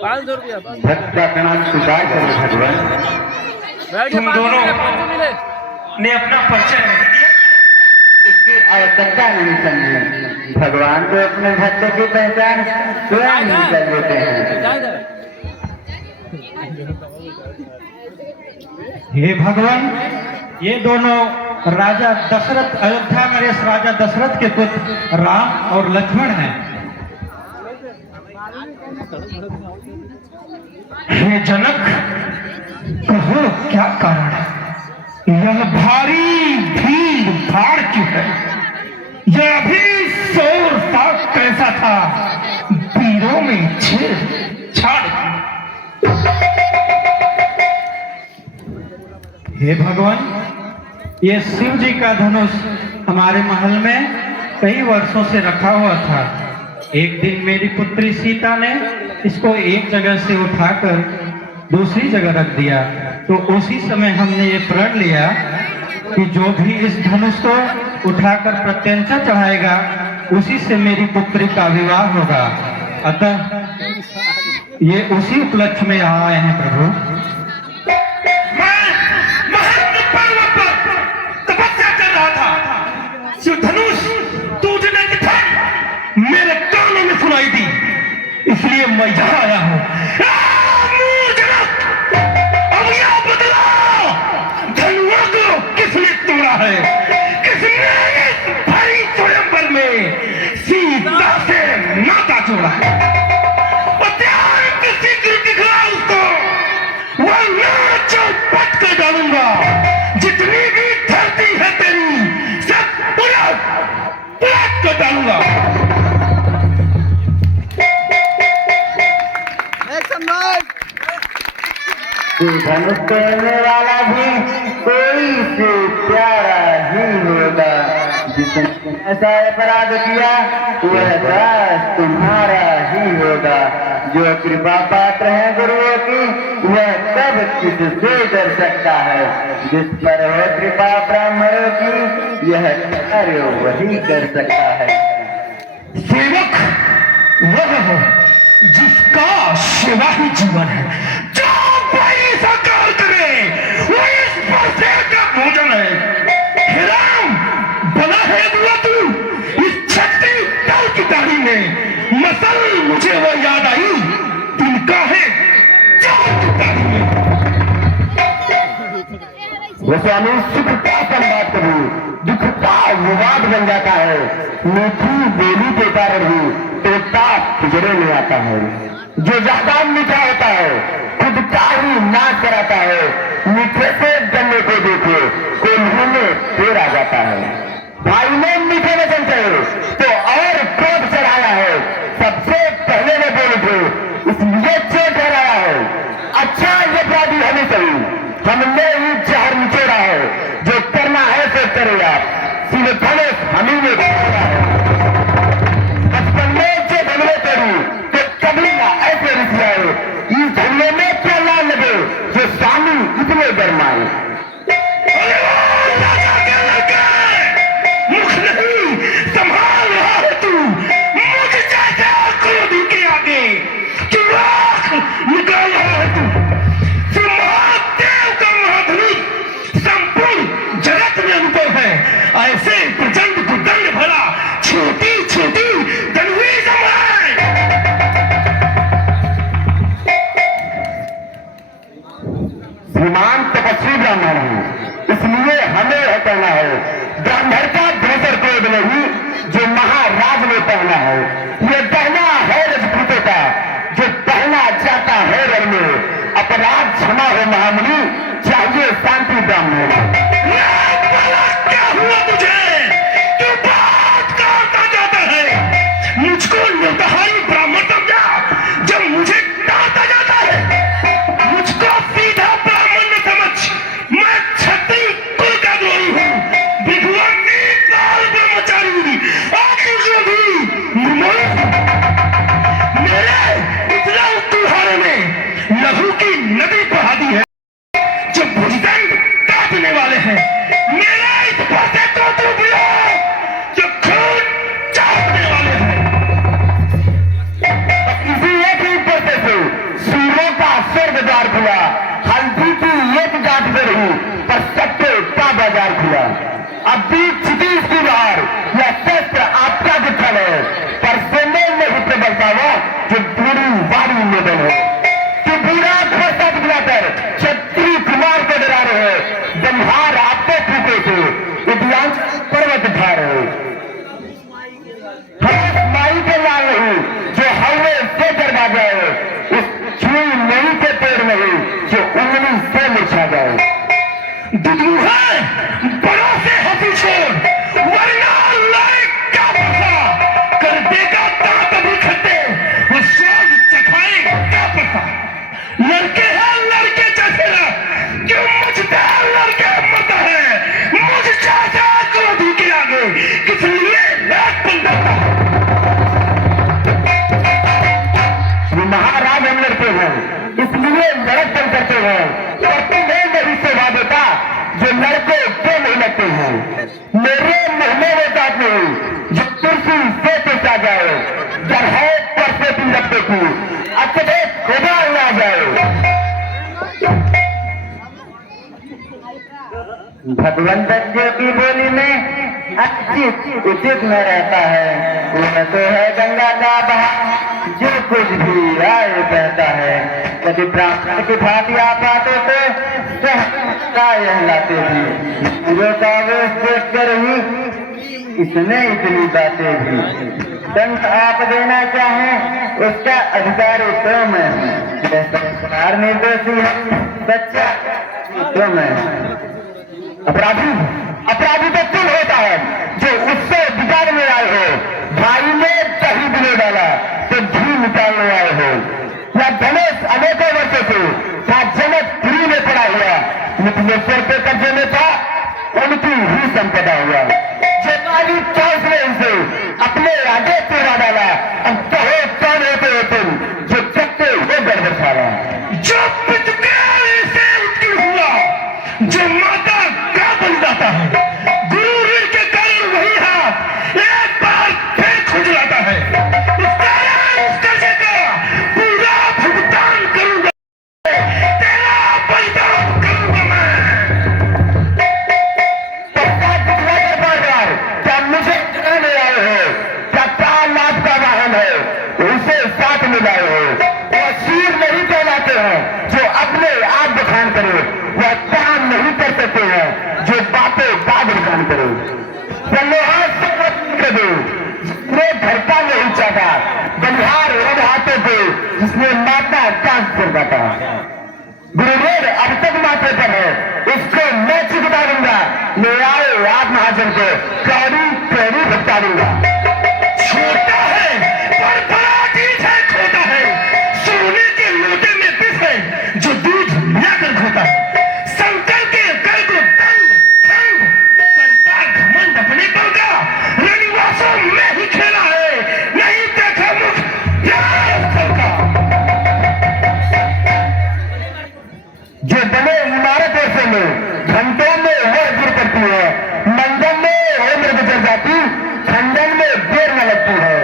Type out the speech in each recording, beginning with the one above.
भक्त का प्रणाम स्वीकार करो भगवान। तुम दोनों ने अपना परिचय नहीं दिया। इसकी आवश्यकता नहीं समझी। भगवान को अपने भक्त की पहचान स्वयं ही कर लेते हैं। हे भगवान, ये दोनों राजा दशरथ, अयोध्या नरेश राजा दशरथ के पुत्र राम और लक्ष्मण हैं। हे जनक, कहो क्या कारण है? यह भारी भीड़ भाड़ क्यों है? यह भी शोर साग कैसा था? वीरों में छेड़छाड़। हे भगवान, ये शिव जी का धनुष हमारे महल में कई वर्षों से रखा हुआ था। एक दिन मेरी पुत्री सीता ने इसको एक जगह से उठाकर दूसरी जगह रख दिया, तो उसी समय हमने ये प्रण लिया कि जो भी इस धनुष को उठाकर प्रत्यंचा चढ़ाएगा उसी से मेरी पुत्री का विवाह होगा। अतः ये उसी उपलक्ष्य में यहाँ आए हैं प्रभु। धनुष टूटने की ठंड मेरे कानों में सुनाई दी, इसलिए मैं यहाँ आया हूँ। अब यह बदलाओ, धनुआ को किसने तोड़ा है? किसने इस भारी स्वयंवर में सीता से नाता जोड़ा है? शीघ्र दिखला उसको, वह नाच पट कर डालूंगा। जितनी भी धरती है तेरी सब पलट कर डालूंगा। धनुष तोड़ने वाला भी कोई से प्यारा ही होगा। जिसने ऐसा अपराध किया वह दास तुम्हारा ही होगा। जो कृपा पात्र है गुरुओं की वह सब किससे डर सकता है? जिस पर हो कृपा ब्राह्मणों की यह कार्य वही कर सकता है। सेवक वह है जिसका सेवा ही जीवन है। जो कोई साकार करे वो इस पैसे का भोजन है। हे राम, बना है दुआ तू इस छठी ताल की दाढ़ी में। मसल मुझे वो याद आई, तिनका है चाल की दाढ़ी में। वो स्वामी सुखता संवाद कभी दुखता विवाद बन जाता है। मीठी बोली के कारण ही टोटा पिजड़े में आता है। जो ज्यादा मीठा होता है खुद का ही नाश कराता है। मीठे से गन्ने को देखे कोल्हू में पेड़ आ जाता है। भाई ने मीठे वचन कहे तो और क्रोध चढ़ाया है। सबसे पहले में बोले थे इसलिए चोट ठहराया है। अच्छा ये अपराधी हमें सही, हमने ही जहर निचोड़ा है। जो करना है सो करेगा। सीधे धनुष हमी में बचपन में जो धनवे तोड़ी तो कभी ना ऐसे रिसियाए। इस धनवे में क्या ना लगे जो स्वामी इतने गरमाए। मुख नहीं संभाल रहा है तू मुझ जैसे क्रोधी के आगे। क्यों आंख निकाल रहा है तू? महादेव का महाधनुष संपूर्ण जगत में अनुभव है। ऐसे प्रचंड को दंड भरा छोटी छोटी धनुवी संभाल। श्रीमान तपस्वी ब्राह्मण है, इसलिए हमें यह कहना है ब्राह्मण का दूसर क्रोध नहीं जो महाराज ने पहना है। ये गहना है रजपूतों का जो पहना जाता है रण में। अपराध क्षमा हो महामुनि, चाहिए शांति ब्राह्मण। क्या हुआ तुझे? तू बात करता जाता है। मुझको निर्दहारी ब्राह्मण समझा जब मुझे डांटा जाता है। मुझको सीधा ब्राह्मण न समझ, मैं क्षत्रिय कुल का द्रोही हूँ। विद्वान नेपाल ब्रह्मचारी मेरे इतना तुम्हारे में लहू की नदी बहा दी है जो भुजदंड काटने वाले हैं। मेरा इस फंसे को तू पियो जो खून चाटने वाले हैं। इसी एक ही फंसे से बाजार खुला, हल्दी की एक गांठ पे रही पर सत्य का बाजार खुला। अब भी क्षितिज की बाहर यह शस्त्र आपका दुश्मन है, पर सेमेल में हित बनता हुआ जो पूरी वारी में बने, जो पूरा खोसा दिलाकर क्षत्रिय कुमार को डरा रहे, बनिहार आपको फूके थे, उद्यान पर्वत उठा रहे। हम माई के लाल नहीं जो हवे से दरवाजा है, उस छुई नहीं के पेड़ नहीं जो उंगली से मुरझा जाए। दुदूहा बड़ों से हंसी छोड़, वरना लायक क्या पता कर देगा दांत अभी खट्टे, वो स्वाद चखाए क्या पता। लड़के हैं लड़के जैसे क्यों मुझसे लड़के मत है, मुझ जैसा क्रोधी के आगे किस लिए लाख पंडा। महाराज हम लड़ते हैं इसलिए लड़क बन करते हैं, और तुम्हें नहीं शोभा देता जो लड़के क्यों नहीं लगते हैं। मेरे मुहमें वो बात नहीं जो कुर्सी से पेशा जाए, जब है पर से तुम लगते थी अच्छे खुदा ना जाए। भगवंत की बोली में अच्छी उचित न रहता है, वो तो है गंगा का बहा जो कुछ भी आए बहता है। कभी ब्राह्मण की भांति आप आते थे यह लाते भी, जो कागज देख कर ही इसने इतनी बातें भी। दंड आप देना चाहें उसका अधिकार तो मैं सरकार निर्दोषी है, सच्चा तो मैं। अपराधी अपराधी तो तुम होता है जो उससे बिगाड़ में आए हो। भाई ने दही बिलो डाला तो घी निकालने आए हो, या धनुष अनेकों वर्षों से था जनकपुरी में पड़ा हुआ, मिथिलेश्वर के कब्जे में था उनकी ही संपदा हुआ। जो तारीफ था उसने इनसे अपने आगे तेरा डाला, अब कहो कौन होते हो तुम जो चकते हुए गड़बड़ सारा। जो पिचकारी से उत्कीर्ण हुआ, जो माता का बन जाता है, गुरु ऋण के कारण वही हाथ एक बार फिर खुजलाता है। इस कर्जे का पूरा भुगतान करूंगा, तेरा बलिदान करूंगा मैं। क्या मुझे चुनाने आए हो, क्या 4 लाख का वाहन है उसे साथ मिलाए हो, और शीर नहीं कहलाते हैं जो अपने आप बखान करे, वह काम नहीं कर सकते हैं जो बातें बाद बखान करे। दो जिसने धरता नहीं चाहता, बलिहार उन हाथों पे जिसने माता कांस कर बाटा। गुरुदेव अब तक माथे पर है, इसको मैं चुकता दूंगा, ले आए आप महाजन को कौड़ी कौड़ी भुगता दूंगा। छोटा है पर बड़ा चीज है, खोटा है सोने के लोटे में पिस है जो दूध लाकर खोता है। शंकर के कर को दंड खंड करता घमंड अपने पर का, रनिवासों में ही खेला है, नहीं देखा मुख का। जो बने इमारतों से में घंटों में वह गिर पड़ती है, मंडल में उम्र गुजर जाती, खंडन में देर न लगती है।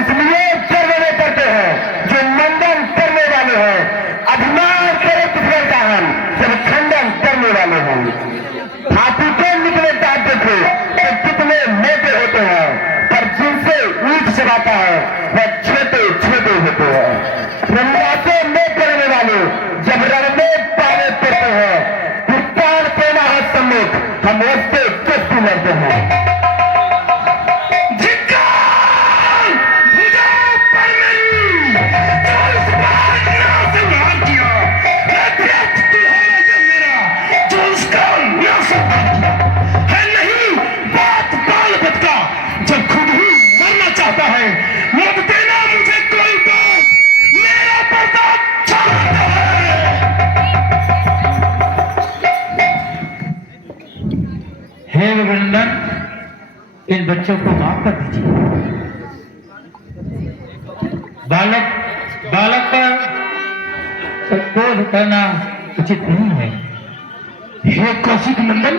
इसलिए चरने करते हैं जो मंडन करने वाले हैं, अभिमान करे पिछले का हम सब खंडन करने वाले हैं। हाथी के निकले दांत देखे तो कितने मोटे होते हैं, पर जिनसे ईट चबाता है वह छोटे छोटे होते हैं। रंगाते में करने वाले जब रण में पाले पड़ते हैं, भुगतान देना है सम्मुख, हम उससे कुश्ती लड़ते हैं। धिक्कार! भुजाओं पर मेरी, जो इस बात ना संहार किया, अभ्यस्त दुल्हन जो मेरा, जो उसका ना संहार किया। है नहीं बात बाल बदका, जब खुद ही मरना चाहता है, मत देना मुझे कोई बात, मेरा प्रताप चलाता है। हे विवृंदन, इन बच्चों को माफ कर दीजिए। बालक पर क्रोध करना उचित नहीं है। हे कौशिक नंदन,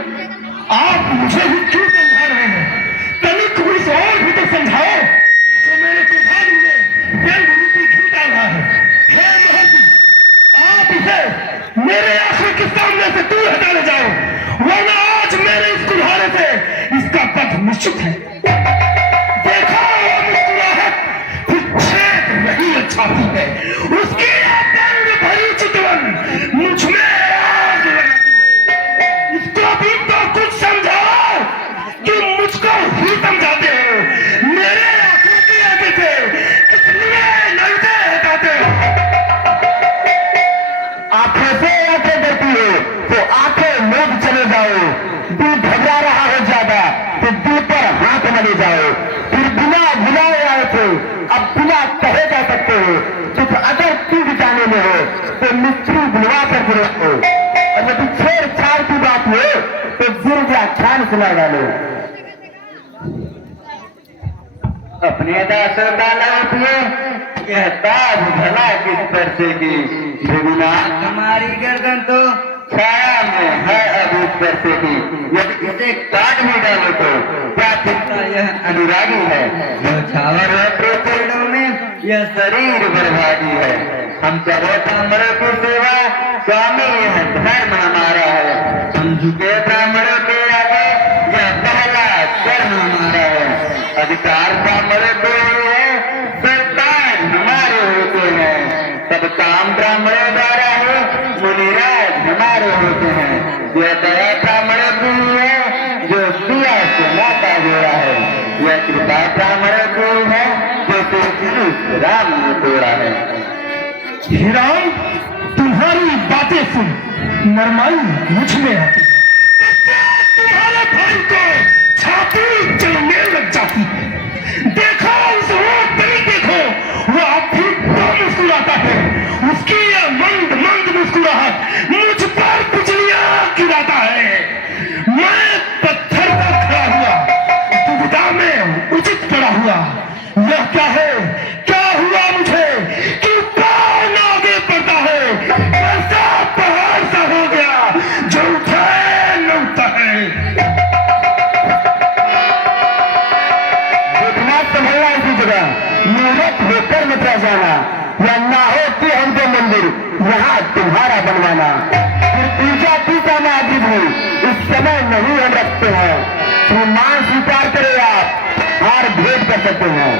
आप मुझे ही क्यों समझा रहे हैं? तनिक कुछ और भी तो समझाओ। तो मेरे कुठार में बेलबुद्धि घी डाल रहा है। हे महर्षि, आप इसे मेरे आंखों के सामने से दूर हटाने जाओ, वरना आज मेरे इस कुल्हाड़े से इसका पथ निश्चित है। देखो वो मुस्कुराहट फिर छेद नहीं छाती है, उसकी आतंक भरी चितवन मुझ में आग लगाती है। इसको भी तो कुछ समझाओ कि मुझको ही समझाते हो। मेरे आंखों की आगे से किसलिए नजरें हटाते हो? आंखों से आंखें डरती हो तो आंखें लोग चले जाओ। दिल घबरा रहा हो ज्यादा तो दिल पर हाथ न ले जाओ। फिर बिना बुलाए आए थे, अब बिना कहे जा सकते हो। तो अगर चूक जाने में हो तो मिस्त्री बुलवा कर गिरो हो, और यदि छेड़छाड़ की बात हो तो दिल व्याख्यान सुना डालो। अपने दासों का नाम पिए, यह ताज भला किस पर से की बिना हमारी गर्दन तो छाया में है अब इस पर से की। यदि इसे काट भी डालो तो क्या चिंता, यह अनुरागी है। जो छावर है पेड़ों में, यह शरीर बर्बादी है। हम चलो ब्राह्मणों की सेवा, स्वामी यह धर्म हमारा है। हम झुके ब्राह्मणों के आगे, यह पहला कर्म हमारा है। अधिकार ब्राह्मणों को ही है, सरकार हमारे होते हैं। सब काम ब्राह्मणों द्वारा है, मुनिराज हमारे होते हैं। यह दया ब्राह्मणों की ही है, जो सिया से नाता जोड़ा है। यह कृपा ब्राह्मणों की ही है, जो धनुष राम ने तोड़ा है। हे राम, तुम्हारी बातें सुन नरमाई मुझ में आती है। तुम्हारे भाई को छाती चलने लग जाती है। देखो उस वक्त देखो, वो अब भी तो मुस्कुराता है। उसकी यह मंद मंद मुस्कुराहट मुझ पर बिजलियां गिराता है। मैं पत्थर पर खड़ा हुआ, दुविधा में उचित पड़ा हुआ। यह क्या है, क्या हुआ मुझे कि कौन आगे बढ़ता है? ऐसा पहाड़ सा हो गया जो उठे न उठता है। देखना संभलना इसी जगह, मूर्ख होकर मत रह जाना, या ना हो कि हमको मंदिर यहाँ तुम्हारा बनवाना। फिर पूजा की सामग्री भी इस समय नहीं हम रखते हैं। श्रीमान स्वीकार करे, आप हार भेंट कर सकते हैं।